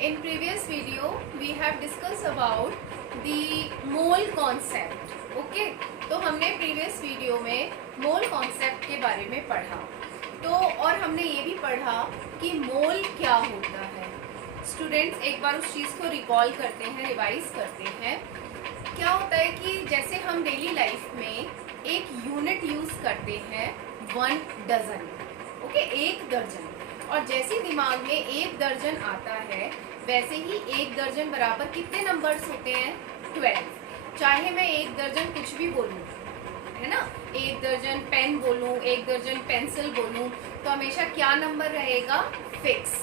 In previous video, we have discussed about the mole concept. Okay? तो हमने previous video में mole concept के बारे में पढ़ा. तो और हमने ये भी पढ़ा कि mole क्या होता है. Students एक बार उस चीज़ को recall करते हैं, revise करते हैं. क्या होता है कि जैसे हम daily life में एक unit use करते हैं 1 dozen. Okay? 1 दर्जन. और जैसे दिमाग में 1 दर्जन आता है वैसे ही 1 दर्जन बराबर कितने नंबर्स होते हैं? 12. चाहे मैं 1 दर्जन कुछ भी बोलूं, है ना, 1 दर्जन पेन बोलूं, 1 दर्जन पेंसिल बोलूं, तो हमेशा क्या नंबर रहेगा? फिक्स.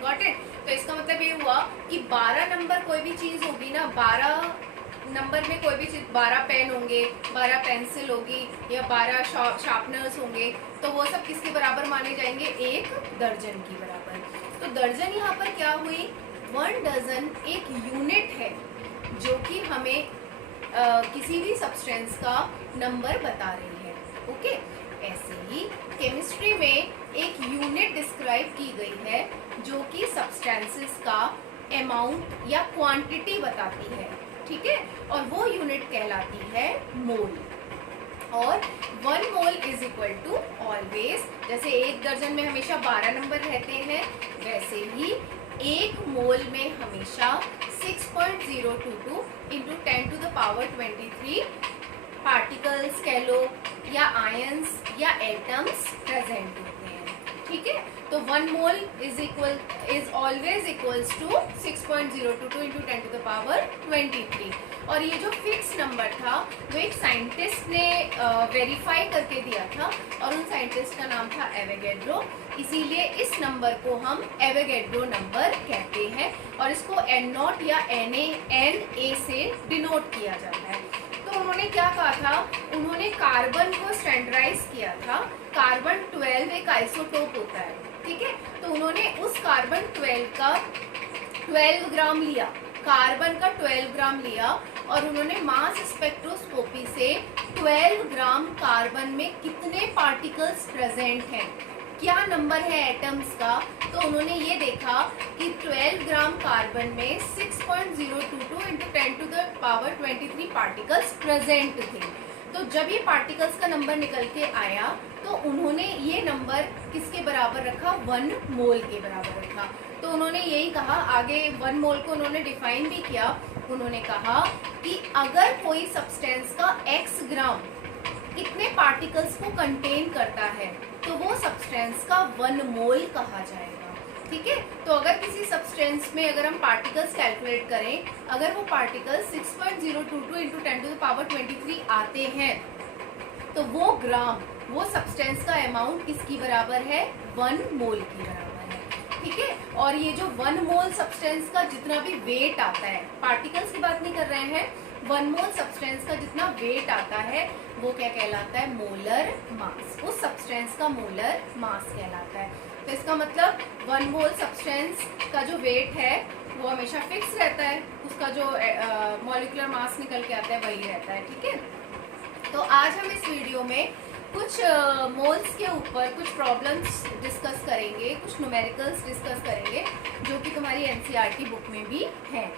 Got it? तो इसका मतलब ये हुआ कि 12 नंबर कोई भी चीज होगी ना, 12 नंबर में कोई भी चीज, 12 पेन होंगे, 12 पेंसिल होगी या 12 शार्पनर्स होंगे, तो वो सब किसके बराबर माने जाएंगे? 1 दर्जन की बराबर. तो दर्जन यहाँ पर क्या हुई? 1 डजन एक यूनिट है जो कि हमें किसी भी सब्सटेंस का नंबर बता रही है. ओके? ऐसे ही केमिस्ट्री में एक यूनिट डिस्क्राइब की गई है जो कि सब्सटेंसेस का अमाउंट या क्वांटिटी बताती है. ठीक है? और वो यूनिट कहलाती है मोल. और 1 mole is equal to always, जैसे 1 दर्जन में हमेशा 12 नंबर रहते हैं, वैसे ही 1 मोल में हमेशा 6.022 into 10 to the power 23 particles कह लो या आयंस या एटम्स प्रेजेंट होते हैं. ठीक है? तो 1 mole is always equals to 6.022 into 10 to the power 23. और ये जो फिक्स नंबर था वो एक साइंटिस्ट ने वेरीफाई करके दिया था और उन साइंटिस्ट का नाम था एवोगैड्रो. इसीलिए इस नंबर को हम एवोगैड्रो नंबर कहते हैं और इसको N0 या Na से डिनोट किया जाता है. तो उन्होंने क्या कहा था? उन्होंने कार्बन को स्टैंडर्डाइज किया था. कार्बन 12 एक आइसोटोप होता है. ठीक है? तो उन्होंने उस कार्बन 12 का 12 ग्राम लिया, कार्बन का 12 ग्राम लिया और उन्होंने मास स्पेक्ट्रोस्कोपी से 12 ग्राम कार्बन में कितने पार्टिकल्स प्रेजेंट हैं, क्या नंबर है एटम्स का, तो उन्होंने ये देखा कि 12 ग्राम कार्बन में 6.022 into 10 to the power 23 particles present थे. तो जब ये पार्टिकल्स का नंबर निकल के आया तो उन्होंने ये नंबर किसके बराबर रखा? 1 मोल के बराबर रखा. तो उन्होंने यही कहा, आगे 1 मोल को उन्होंने डिफाइन भी किया. उन्होंने कहा कि अगर कोई सब्सटेंस का x ग्राम कितने पार्टिकल्स को कंटेन करता है तो वो सब्सटेंस का 1 मोल कहा जाएगा. ठीक है? तो अगर किसी सब्सटेंस में अगर हम पार्टिकल्स कैलकुलेट करें, अगर वो particles 6.022 into 10 to the power 23 आते हैं तो वो ग्राम, वो सब्सटेंस का अमाउंट किसकी बराबर है? 1 मोल की बराबर है. ठीक है? और ये जो 1 मोल सब्सटेंस का जितना भी वेट आता है, पार्टिकल्स की बात नहीं कर रहे हैं, 1 मोल सब्सटेंस का जितना वेट आता है वो क्या कहलाता है? Molar mass. उस सब्सटेंस का मोलर मास कहलाता है. तो इसका मतलब 1 मोल सब्सटेंस का जो वेट है वो हमेशा फिक्स रहता है, उसका जो मॉलिक्यूलर मास निकल के आता है वही रहता है. ठीक है? तो आज हम इस वीडियो में कुछ मोल्स के ऊपर कुछ प्रॉब्लम्स डिस्कस करेंगे, कुछ न्यूमेरिकल्स डिस्कस करेंगे जो कि तुम्हारी एनसीईआरटी बुक में भी हैं.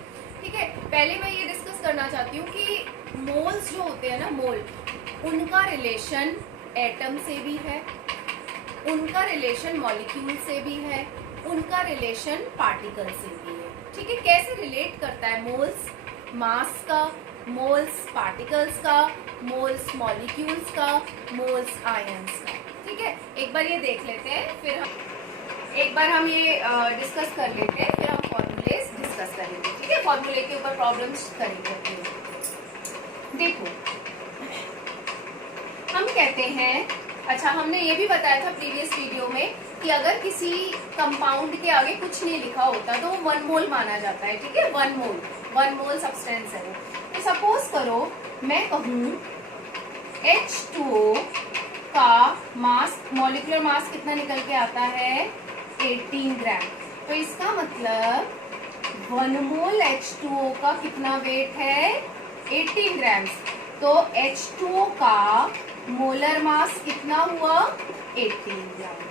ठीक है? पहले मैं ये डिस्कस करना चाहती हूँ कि मोल्स जो होते हैं ना, मोल, उनका रिलेशन एटम से भी है, उनका रिलेशन मॉलिक्यूल से भी है, उनका रिलेशन पार्टिकल से भी है. ठीक है? कैसे रिलेट करता है मोल्स मास का, मोल्स पार्टिकल्स का, मोल्स मॉलिक्यूल्स का, मोल्स आयंस का. ठीक है? एक बार ये देख लेते हैं, फिर हम ये डिस्कस कर लेते हैं, फिर हम फॉर्मूलेस डिस्कस करेंगे. ठीक है? फॉर्मूले के ऊपर प्रॉब्लम्स करेंगे. देखो, हम कहते हैं, अच्छा हमने ये भी बताया था प्रीवियस वीडियो में कि अगर किसी कंपाउंड के आगे कुछ नहीं लिखा होता तो वो 1 मोल माना जाता है. ठीक है? 1 मोल सब्सटेंस है. तो सपोज करो मैं कहूँ H2O का मास, मॉलिक्यूलर मास कितना निकल के आता है? 18 ग्राम. तो इसका मतलब 1 मोल H2O का कितना वेट है? 18 ग्राम्स. तो H2O का मोलर मास कितना हुआ? 18 ग्राम.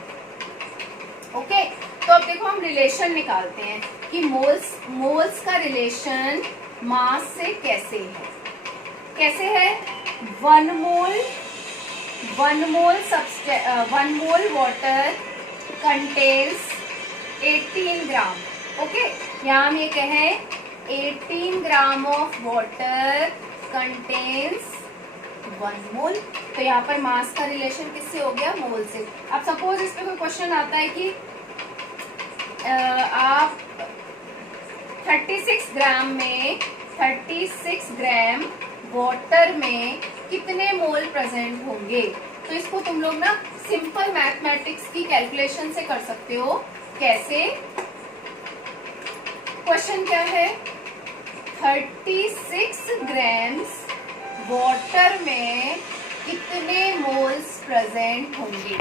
ओके? तो अब देखो हम रिलेशन निकालते हैं कि मोल्स का रिलेशन मास से कैसे है। 1 मोल वाटर कंटेन्स 18 ग्राम। ओके, यहाँ हम ये कहें 18 ग्राम ऑफ वाटर कंटेन्स 1 मोल। तो यहाँ पर मास का रिलेशन किससे हो गया? मोल से। अब सपोज इस पे कोई क्वेश्चन आता है कि आप 36 ग्राम वाटर में कितने मोल प्रेजेंट होंगे। तो इसको तुम लोग ना सिंपल मैथमेटिक्स की कैलकुलेशन से कर सकते हो। कैसे? क्वेश्चन क्या है? 36 ग्राम्स वाटर में कितने मोल्स प्रेजेंट होंगे।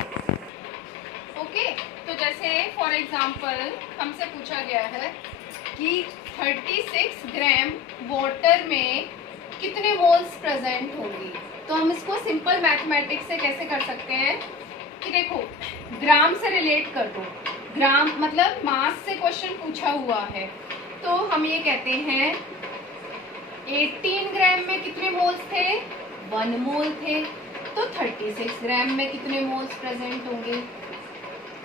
ओके, तो जैसे फॉर एग्जांपल हमसे पूछा गया है कि 36 ग्राम वाटर में कितने मोल्स प्रेजेंट होंगी, तो हम इसको सिंपल मैथमेटिक्स से कैसे कर सकते हैं कि देखो ग्राम से रिलेट कर दो। ग्राम मतलब मास से क्वेश्चन पूछा हुआ है, तो हम ये कहते हैं 18 ग्राम में कितने मोल्स थे? 1 मोल थे। तो 36 ग्राम में कितने मोल्स प्रेजेंट होंगे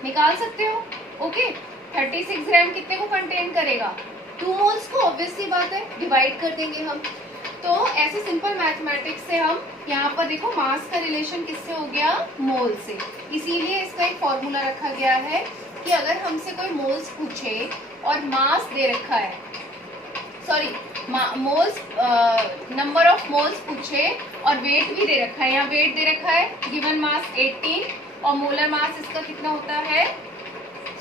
निकाल सकते हो। ओके, 36 ग्राम कितने को कंटेन करेगा? 2 मोल्स को। ऑब्वियसली बात है, डिवाइड कर देंगे हम। तो ऐसे सिंपल मैथमेटिक्स से हम यहाँ पर देखो मास का रिलेशन किससे हो गया? मोल से। इसीलिए इसका एक फॉर्मूला रखा गया है कि अगर हमसे कोई मोल्स पूछे और मास दे रखा है, sorry moles number of moles पूछे और वेट भी दे रखा है, यहाँ वेट दे रखा है गिवन मास 18 और मोलर मास इसका कितना होता है,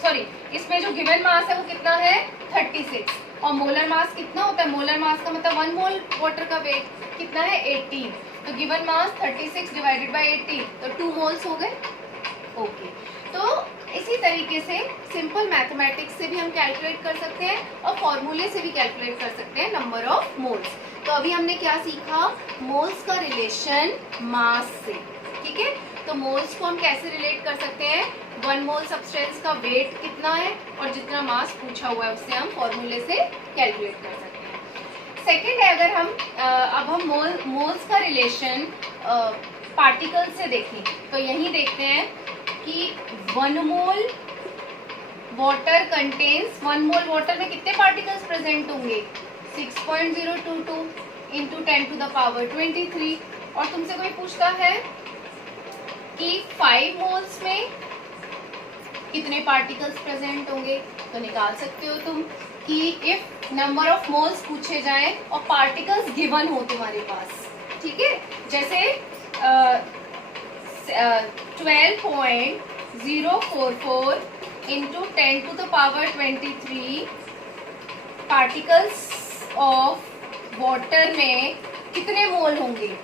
सॉरी इसमें जो गिवन मास है वो कितना है 36 और मोलर मास कितना होता है? मोलर मास का मतलब 1 मोल वाटर का वेट कितना है 18। तो गिवन मास 36 डिवाइडेड बाय 18, तो 2 मोल्स हो गए। ओके, तो इसी तरीके से सिंपल मैथमेटिक्स से भी हम कैलकुलेट कर सकते हैं और फॉर्मूले से भी कैलकुलेट कर सकते हैं नंबर ऑफ मोल्स। तो अभी हमने क्या सीखा? मोल्स का रिलेशन मास से। ठीक है, तो मोल्स को हम कैसे रिलेट कर सकते हैं? 1 मोल सब्सटेंस का वेट कितना है और जितना मास पूछा हुआ है उससे हम फॉर्मूले से कैलकुलेट कर सकते हैं। सेकेंड है, अगर हम अब हम मोल्स का रिलेशन पार्टिकल से देखें तो यही देखते हैं कि 1 मोल वाटर कंटेन्स 1 मोल वाटर में कितने पार्टिकल्स प्रेजेंट होंगे? 6.022 इंटू 10 टू द पावर 23। और तुमसे कोई पूछता है कि 5 मोल्स में कितने पार्टिकल्स प्रेजेंट होंगे, तो निकाल सकते हो तुम कि इफ नंबर ऑफ मोल्स पूछे जाएं और पार्टिकल्स गिवन हो तुम्हारे पास। ठीक है, जैसे 12.044 into 10 to the power 23 particles of water में कितने मोल होंगे,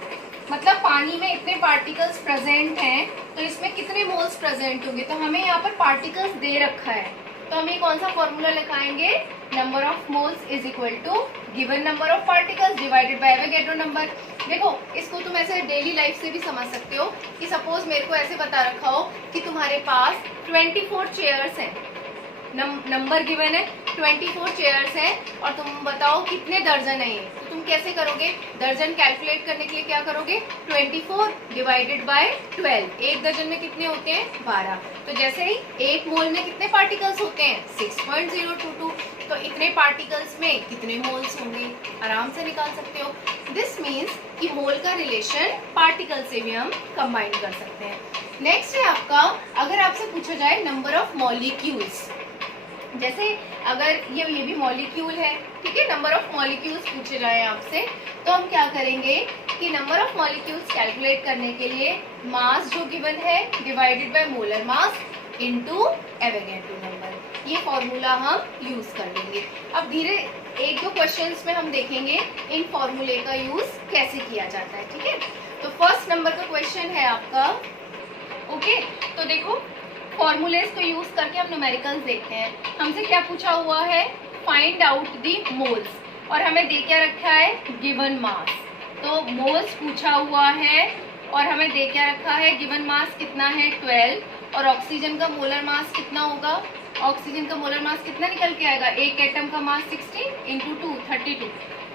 मतलब पानी में इतने पार्टिकल्स प्रेजेंट हैं तो इसमें कितने मोल्स प्रेजेंट होंगे। तो हमें यहाँ पर पार्टिकल्स दे रखा है, तो हम ये कौन सा फॉर्मूला लिखाएंगे? Number of moles is equal to given number of particles divided by Avogadro number. देखो इसको तुम ऐसे डेली लाइफ से भी समझ सकते हो कि सपोज मेरे को ऐसे बता रखा हो कि तुम्हारे पास 24 चेयर्स हैं, नंबर गिवन है 24 चेयर्स हैं और तुम बताओ कितने दर्जन है ये। तो तुम कैसे करोगे? दर्जन कैलकुलेट करने के लिए क्या करोगे? 24 डिवाइडेड बाय 12। एक दर्जन में कितने होते हैं? 12। तो जैसे ही 1 मोल में कितने पार्टिकल्स होते हैं? 6.022। तो इतने पार्टिकल्स में कितने मोल्स होंगे आराम से निकाल सकते हो। दिस मीन्स कि मोल का रिलेशन पार्टिकल से भी हम कंबाइन कर सकते हैं। नेक्स्ट है आपका, अगर आपसे पूछा जाए नंबर ऑफ मॉलिक्यूल्स, जैसे अगर ये भी मॉलिक्यूल है, ठीक है, नंबर ऑफ मॉलिक्यूल्स पूछे जाए आपसे, तो हम क्या करेंगे कि नंबर ऑफ मॉलिक्यूल्स कैलकुलेट करने के लिए मास जो गिवन है divided by molar mass into Avogadro number, ये फॉर्मूला हम यूज कर लेंगे। अब धीरे एक दो क्वेश्चंस में हम देखेंगे इन फॉर्मूले का यूज कैसे किया जाता है। ठीक है, तो फर्स्ट नंबर का क्वेश्चन है आपका। ओके, तो देखो फॉर्मूलेस को यूज करके हम न्यूमेरिकल्स देखते हैं। हमसे क्या पूछा हुआ है? फाइंड आउट दी मोल्स, और हमें दे क्या रखा है? Given mass. तो मोल्स पूछा हुआ है और हमें दे क्या रखा है? गिवन मास कितना है 12 और ऑक्सीजन का मोलर मास कितना होगा ऑक्सीजन का मोलर मास कितना निकल के आएगा, एक एटम का मास 16 इंटू 2 32,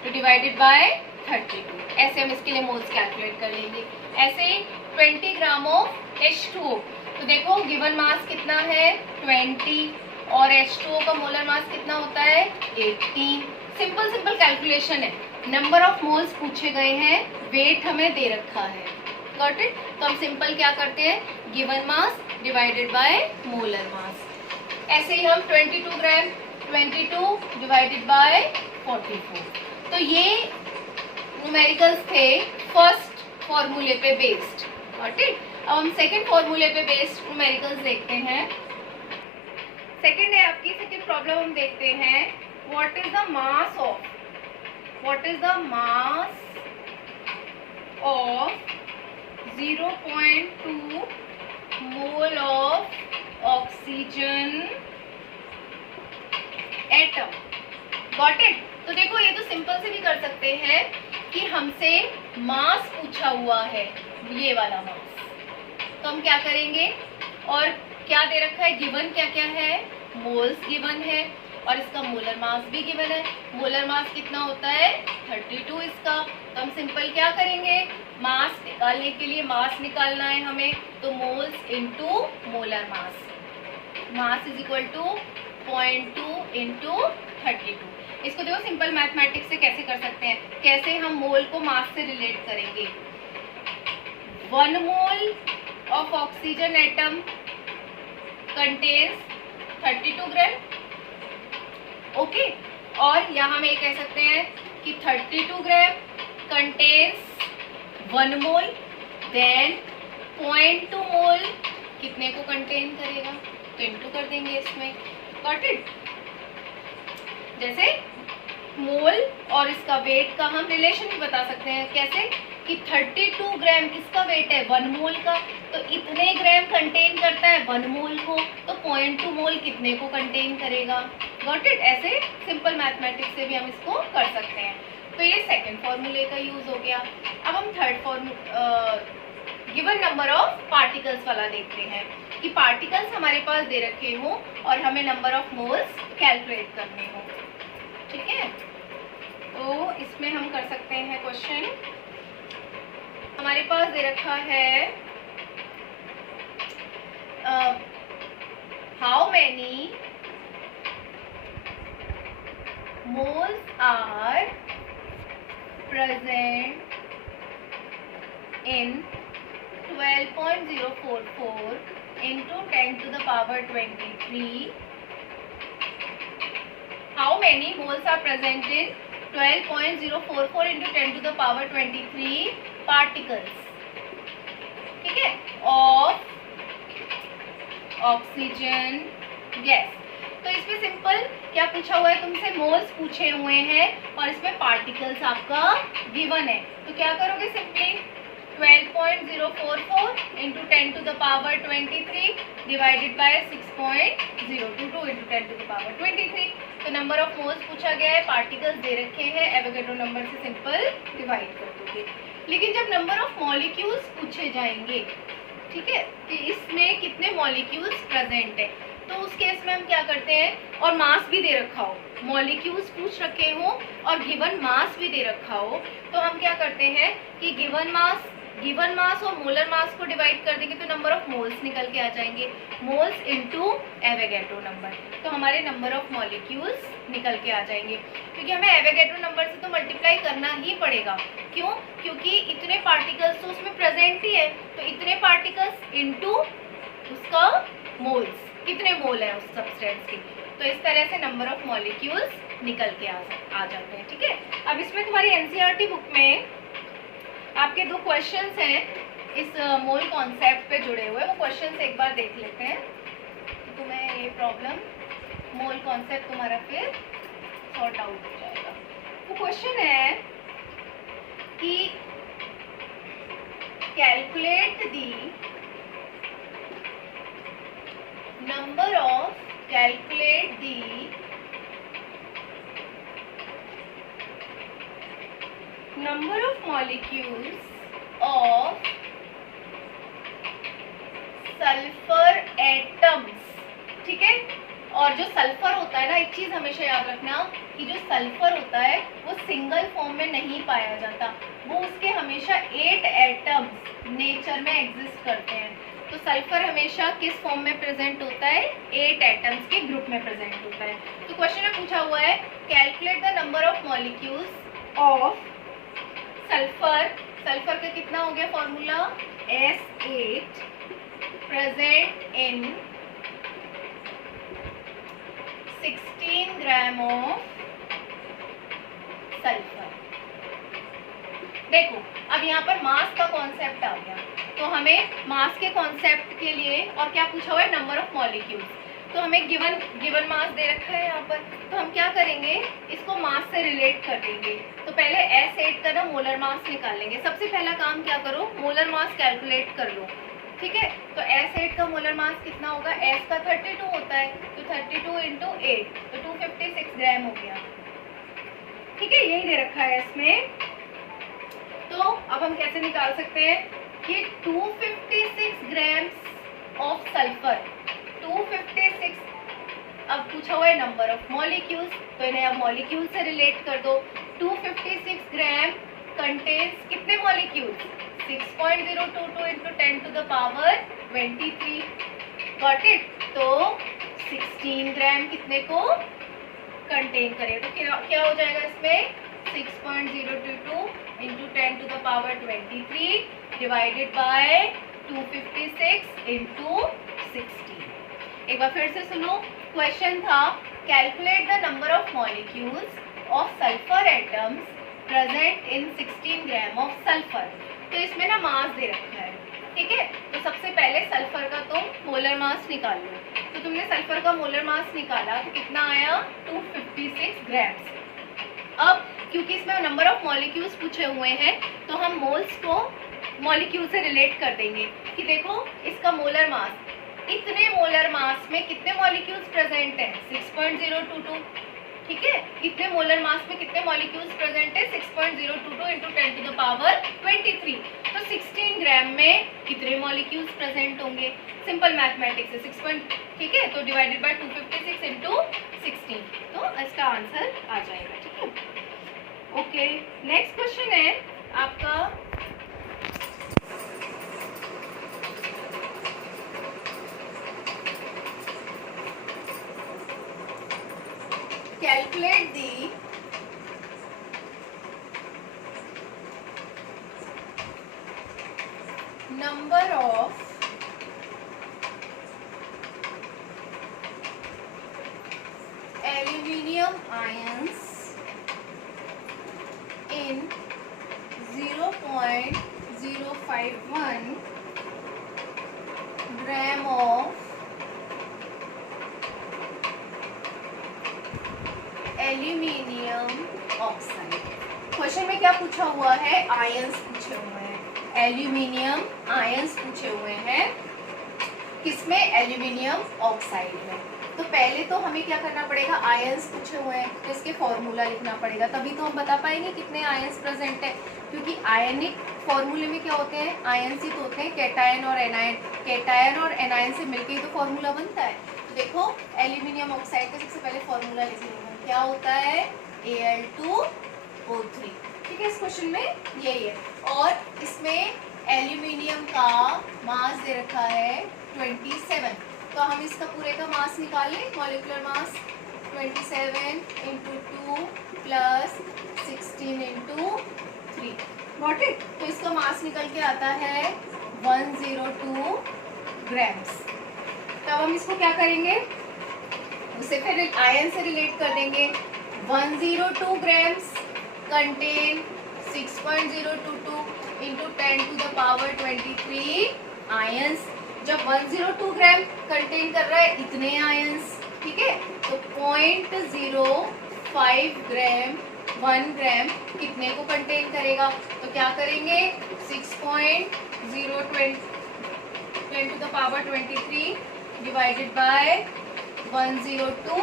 तो डिवाइडेड बाय 32। ऐसे हम इसके लिए मोल्स कैलकुलेट कर लेंगे। ऐसे ही 20 ग्राम ऑफ H2O, तो देखो गिवन मास कितना है 20 और H2O का मोलर मास कितना होता है 18। सिंपल कैलकुलेशन है। नंबर ऑफ मोल्स पूछे गए हैं, वेट हमें दे रखा है, गॉट इट। तो हम सिंपल क्या करते हैं, given mass divided by molar mass. ऐसे ही हम 22 ग्राम 22 डिवाइडेड बाय 44। तो ये न्यूमेरिकल्स थे फर्स्ट फॉर्मूले पे बेस्ड, गॉट इट। अब हम सेकंड फॉर्मूले पे बेस्ड न्यूमेरिकल्स देखते हैं। सेकंड है आपकी, सेकंड प्रॉब्लम हम देखते हैं, what is the mass of 0.2 mole of oxygen atom, got it. तो देखो ये तो सिंपल से भी कर सकते हैं कि हमसे मास पूछा हुआ है, ये वाला मास, तो हम क्या करेंगे, और क्या दे रखा है, गिवन क्या क्या है, मोल्स गिवन है और इसका मोलर मास भी गिवन है। मोलर मास कितना होता है 32 इसका, तो हम सिंपल क्या करेंगे, मास निकालने के लिए मास निकालना है हमें, तो moles into molar mass is equal to 0.2 into 32। इसको देखो सिंपल मैथमेटिक्स से कैसे कर सकते हैं, कैसे हम मोल को मास से रिलेट करेंगे। 1 mole of oxygen atom contains 32 gram, okay. और यहाँ हम ये कह सकते हैं कि 32 ग्राम कंटेन्स 1 मोल, देन 0.2 मोल कितने को कंटेन करेगा, तो इंटू कर देंगे इसमें, गॉट इट। जैसे मोल और इसका वेट का हम रिलेशन भी बता सकते हैं, कैसे कि 32 ग्राम किसका वेट है 1 मोल का, तो इतने ग्राम कंटेन करता है 1 मोल को, तो 0.2 मोल कितने को कंटेन करेगा, गॉट इट। ऐसे सिंपल मैथमेटिक्स से भी हम इसको कर सकते हैं। तो ये सेकंड फॉर्मूले का यूज हो गया। अब हम third given number of particles वाला देखते हैं कि पार्टिकल्स हमारे पास दे रखे हो और हमें नंबर ऑफ मोल्स कैलकुलेट करने हो, ठीक है। तो इसमें हम कर सकते हैं क्वेश्चन, हमारे पास दे रखा है how many moles are present in 12.044 into 10 to the power 23. How many moles are present in 12.044 into 10 to the power 23 particles, ठीक है, of oxygen gas। तो इसमें सिंपल क्या पूछा हुआ है तुमसे, मोल्स पूछे हुए हैं और इसमें पार्टिकल्स आपका गिवन है, तो क्या करोगे, simply 12.044 into 10 to the power 23 divided by 6.022 into 10 to the power 23। तो नंबर ऑफ मोल्स पूछा गया है, पार्टिकल्स दे रखे हैं, एवोगैड्रो नंबर से सिंपल डिवाइड कर दोगे। लेकिन जब नंबर ऑफ मॉलिक्यूल्स पूछे जाएंगे, ठीक है, कि इसमें कितने मॉलिक्यूल्स प्रेजेंट है, तो उस केस में हम क्या करते हैं, और मास भी दे रखा हो, मॉलिक्यूल्स पूछ रखे हो और गिवन मास भी दे रखा हो, तो हम क्या करते हैं कि गिवन मास और मोलर मास को डिवाइड कर देंगे, तो नंबर ऑफ मोल्स निकल के आ जाएंगे, मोल्स इनटू एवोगैड्रो नंबर, तो हमारे नंबर ऑफ मॉलिक्यूल्स निकल के आ जाएंगे। क्योंकि हमें एवोगैड्रो नंबर से तो मल्टीप्लाई करना ही पड़ेगा, क्यों, क्योंकि इतने पार्टिकल्स तो उसमें प्रेजेंट ही है, तो इतने पार्टिकल्स इनटू उसका मोल्स, कितने मोल है उस सब्सटेंस के, तो इस तरह से नंबर ऑफ मॉलिक्यूल्स निकल के आ जाते हैं, ठीक है। अब इसमें तुम्हारी एनसीईआरटी बुक में आपके 2 क्वेश्चंस हैं इस मोल कॉन्सेप्ट पे जुड़े हुए, वो क्वेश्चंस एक बार देख लेते हैं, तो तुम्हें ये प्रॉब्लम मोल कॉन्सेप्ट तुम्हारा फिर सॉर्ट आउट हो जाएगा। वो क्वेश्चन है कि calculate the number of molecules of sulfur atoms, ठीक है, और जो सल्फर होता है ना, एक चीज हमेशा याद रखना कि जो सल्फर होता है वो सिंगल फॉर्म में नहीं पाया जाता, वो उसके हमेशा 8 एटम्स नेचर में एग्जिस्ट करते हैं। तो सल्फर हमेशा किस फॉर्म में प्रेजेंट होता है? 8 एटम्स के ग्रुप में प्रेजेंट होता है। तो क्वेश्चन में पूछा हुआ है calculate the number of molecules of sulphur. Sulphur का कितना हो गया formula? S8 present in 16 gram of sulphur. देखो अब यहाँ पर मास का कॉन्सेप्ट आ गया, तो हमें मास के कॉन्सेप्ट के लिए और क्या पूछा हुआ है? Number of molecules. तो हमें गिवन मास दे रखा है यहाँ पर, तो हम क्या करेंगे? इसको मास से रिलेट कर देंगे। तो पहले S8 का ना मोलर मास निकाल लेंगे। सबसे पहला काम क्या करो? मोलर मास कैलकुलेट कर लो, ठीक है। तो S8 का मोलर मास कितना होगा? S का 32 होता है, तो 32 इंटू 8 तो 256 ग्राम हो गया, ठीक है। यही दे रखा है इसमें। तो अब हम कैसे निकाल सकते हैं कि 256 ग्राम्स ऑफ सल्फर, 256। अब पूछा हुआ है नंबर ऑफ मॉलिक्यूल्स, तो इन्हें अब मॉलिक्यूल से रिलेट कर दो। 256 ग्राम कंटेन्स कितने molecules? 6.022 into 10 to the power 23। Got it? तो 16 ग्राम कितने को कंटेन करेगा? तो क्या हो जाएगा इसमें? 6.022 into 10 to the power 23 divided by 256 into 16। एक बार फिर से सुनो, क्वेश्चन था calculate the number of molecules of sulphur atoms present in 16 gram of sulphur. तो इसमें ना मास दे रखा है, ठीक है। तो सबसे पहले सल्फर का तुम मोलर मास निकाल लो। तो तुमने सल्फर का मोलर मास निकाला तो कितना आया? 256 ग्राम्स। अब क्योंकि इसमें नंबर ऑफ मॉलिक्यूल्स पूछे हुए हैं तो हम मोल्स को मॉलिक्यूल से रिलेट कर देंगे कि देखो इसका मोलर मास, इतने मोलर मास में कितने मॉलिक्यूल्स प्रेजेंट हैं? 6.022, ठीक है। इतने मोलर मास में कितने मॉलिक्यूल्स प्रेजेंट है? 6.022 इंटू 10 टू द पावर 23। तो 16 ग्राम में कितने मॉलिक्यूल्स प्रेजेंट होंगे? सिंपल मैथमेटिक्स है, 6 ठीक है। तो डिवाइडेड बाय 256 इंटू 16, तो इसका आंसर आ जाएगा, ठीक है। ओके, नेक्स्ट क्वेश्चन है आपका calculate the number of aluminium ions in 0.051 gram of aluminium oxide. Question में क्या पूछा हुआ है? आयंस पूछे हुए हैं, एल्यूमिनियम आयंस पूछे हुए हैं। किसमें? एल्यूमिनियम ऑक्साइड में। तो पहले तो हमें क्या करना पड़ेगा? आयंस पूछे हुए हैं तो इसके फॉर्मूला लिखना पड़ेगा, तभी तो हम बता पाएंगे कितने आयंस प्रेजेंट है। क्योंकि आयनिक फॉर्मूले में क्या होते हैं? आयंस ही तो होते हैं, कैटायन और एनायन। कैटायन और एनायन से मिलके ही तो फॉर्मूला बनता है। तो देखो एल्यूमिनियम ऑक्साइड का सबसे पहले फॉर्मूला लिख लेंगे, क्या होता है? Al2O3, ठीक है। इस क्वेश्चन में यही है। और इसमें एल्यूमिनियम का मास दे रखा है 27, तो हम इसका पूरे का मास निकाल लें। Molecular mass 27 into 2 plus 16 into 3, got it? तो इसका मास निकल के आता है 102 ग्राम्स। तब हम इसको क्या करेंगे? उसे फिर आयन से रिलेट कर देंगे। 102 grams contain 6.022 into 10 to the power 23 ions. जब 102 ग्राम कंटेन कर रहा है इतने आयंस, ठीक है। तो 0.05 ग्राम 1 ग्राम कितने को कंटेन करेगा? तो क्या करेंगे? 6.020 10 to the power 23 divided by 102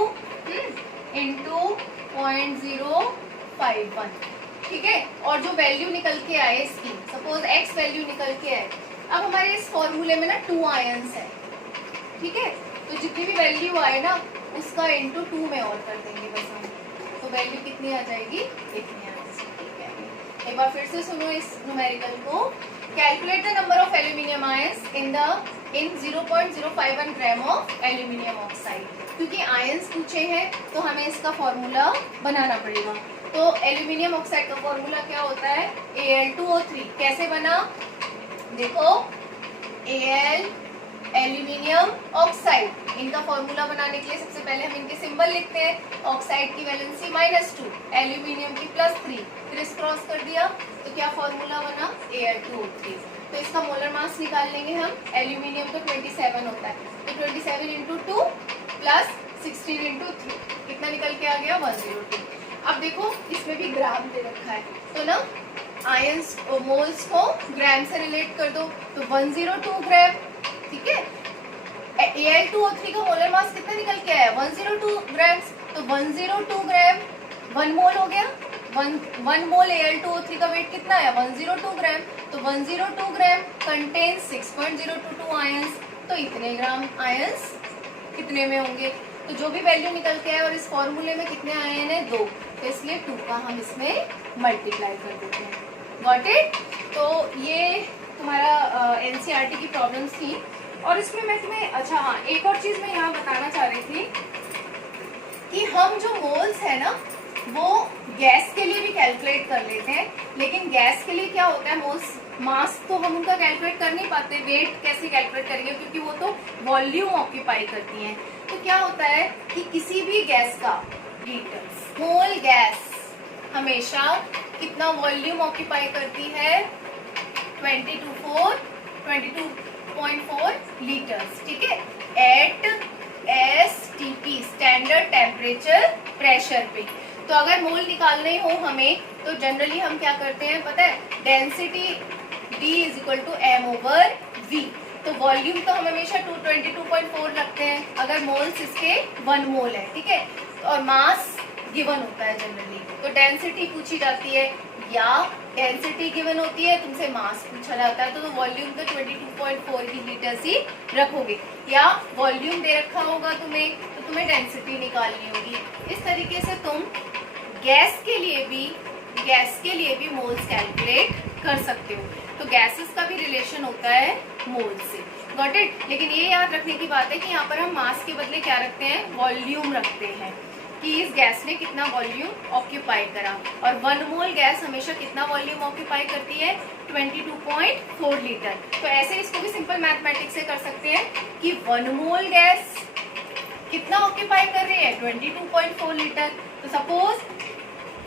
into 0.051, ठीक है। और जो वैल्यू निकल के आए इसकी, सपोज x वैल्यू निकल के आए, अब हमारे इस फॉर्मूले में ना 2 आयंस है, ठीक है। तो जितनी भी वैल्यू आए ना उसका इंटू 2 में और कर देंगे बस हम, तो वैल्यू कितनी आ जाएगी, इतनी आ जाएगी। ठीक है, एक बार फिर से सुनो इस न्यूमेरिकल को। Calculate the number of aluminium ions in 0.051 gram of aluminium oxide. क्योंकि आयंस पूछे हैं तो हमें इसका फॉर्मूला बनाना पड़ेगा। तो एल्यूमिनियम ऑक्साइड का फॉर्मूला क्या होता है, Al2O3। कैसे बना, देखो Al एल्यूमिनियम ऑक्साइड, इनका फॉर्मूला बनाने के लिए सबसे पहले हम इनके सिंबल लिखते हैं। ऑक्साइड की वैलेंसी -2, एल्यूमिनियम की +3, क्रिस क्रॉस कर दिया तो क्या फॉर्मूला बना, Al2O3। तो इसका मोलर मास निकाल लेंगे हम। एल्यूमिनियम तो 27 होता है, तो 27 इंटू 2 प्लस 16 इंटू 3, कितना निकल के आ गया, 102। अब देखो इसमें भी ग्राम दे रखा है, तो ना आयंस मोल्स को ग्राम से रिलेट कर दो, तो 102 ग्राम। ठीक है, Al2O3 का मोलर मास कितना निकल के आया, 102 ग्राम, तो 102 ग्राम 1 मोल हो गया। 1 मोल Al2O3 का वेट कितना आया, 102 ग्राम, तो 102 ग्राम कंटेन्स 6.022 आयंस, तो इतने ग्राम आयंस कितने में होंगे, तो जो भी वैल्यू निकल के आए, और इस फॉर्मूले में कितने आयन है, 2, तो इसलिए 2 का हम इसमें मल्टीप्लाई कर देते हैं। Got it. तो ये तुम्हारा NCERT की प्रॉब्लम्स थी। और इसमें मैं तुम्हें, अच्छा हाँ, एक और चीज मैं यहाँ बताना चाह रही थी कि हम जो मोल्स है ना, वो गैस के लिए भी कैलकुलेट कर लेते हैं, लेकिन गैस के लिए क्या होता है, मोल्स मास तो हम उनका कैलकुलेट कर नहीं पाते, वेट कैसे कैलकुलेट करेंगे, क्योंकि वो तो वॉल्यूम ऑक्यूपाई करती हैं। तो क्या होता है कि किसी भी गैस का लीटर्स, मोल गैस हमेशा कितना वॉल्यूम ऑक्यूपाई करती है, 22.4 लीटर्स। ठीक है, at STP, standard temperature pressure पे। तो अगर मोल निकालने हो हमें, तो जनरली हम क्या करते हैं पता है, डेंसिटी D = m/v। तो वॉल्यूम तो हम हमेशा 22.4 रखते हैं अगर मोल्स इसके 1 मोल है। ठीक है, और मास गिवन होता है जनरली, तो डेंसिटी पूछी जाती है, या डेंसिटी गिवन होती है, तुमसे मास पूछा जाता है, तो वॉल्यूम तो 22.4 ही लीटर्स ही रखोगे, या वॉल्यूम दे रखा होगा तुम्हें, तो तुम्हें डेंसिटी निकालनी होगी। इस तरीके से तुम गैस के लिए भी मोल्स कैलकुलेट कर सकते हो। तो गैसेस का भी रिलेशन होता है मोल से। Got it. लेकिन ये याद रखने की बात है कि यहाँ पर हम मास के बदले क्या रखते हैं, वॉल्यूम रखते हैं, कि इस गैस ने कितना वॉल्यूम ऑक्यूपाई करा। और 1 मोल गैस हमेशा कितना वॉल्यूम ऑक्यूपाई करती है, 22.4 लीटर। तो ऐसे इसको भी सिंपल मैथमेटिक्स से कर सकते हैं कि 1 मोल गैस कितना ऑक्यूपाई कर रही है, 22.4 लीटर। तो सपोज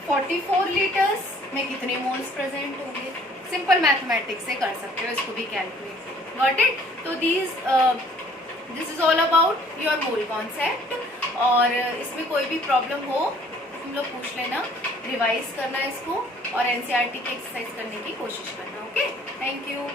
44 लीटर्स में कितने मोल्स प्रेजेंट होंगे, सिंपल मैथमेटिक्स से कर सकते हो इसको भी कैलकुलेट। Got it. तो this is all about your mole concept. और इसमें कोई भी प्रॉब्लम हो तुम लोग पूछ लेना, रिवाइज करना इसको, और NCERT की एक्सरसाइज करने की कोशिश करना। Okay, thank you.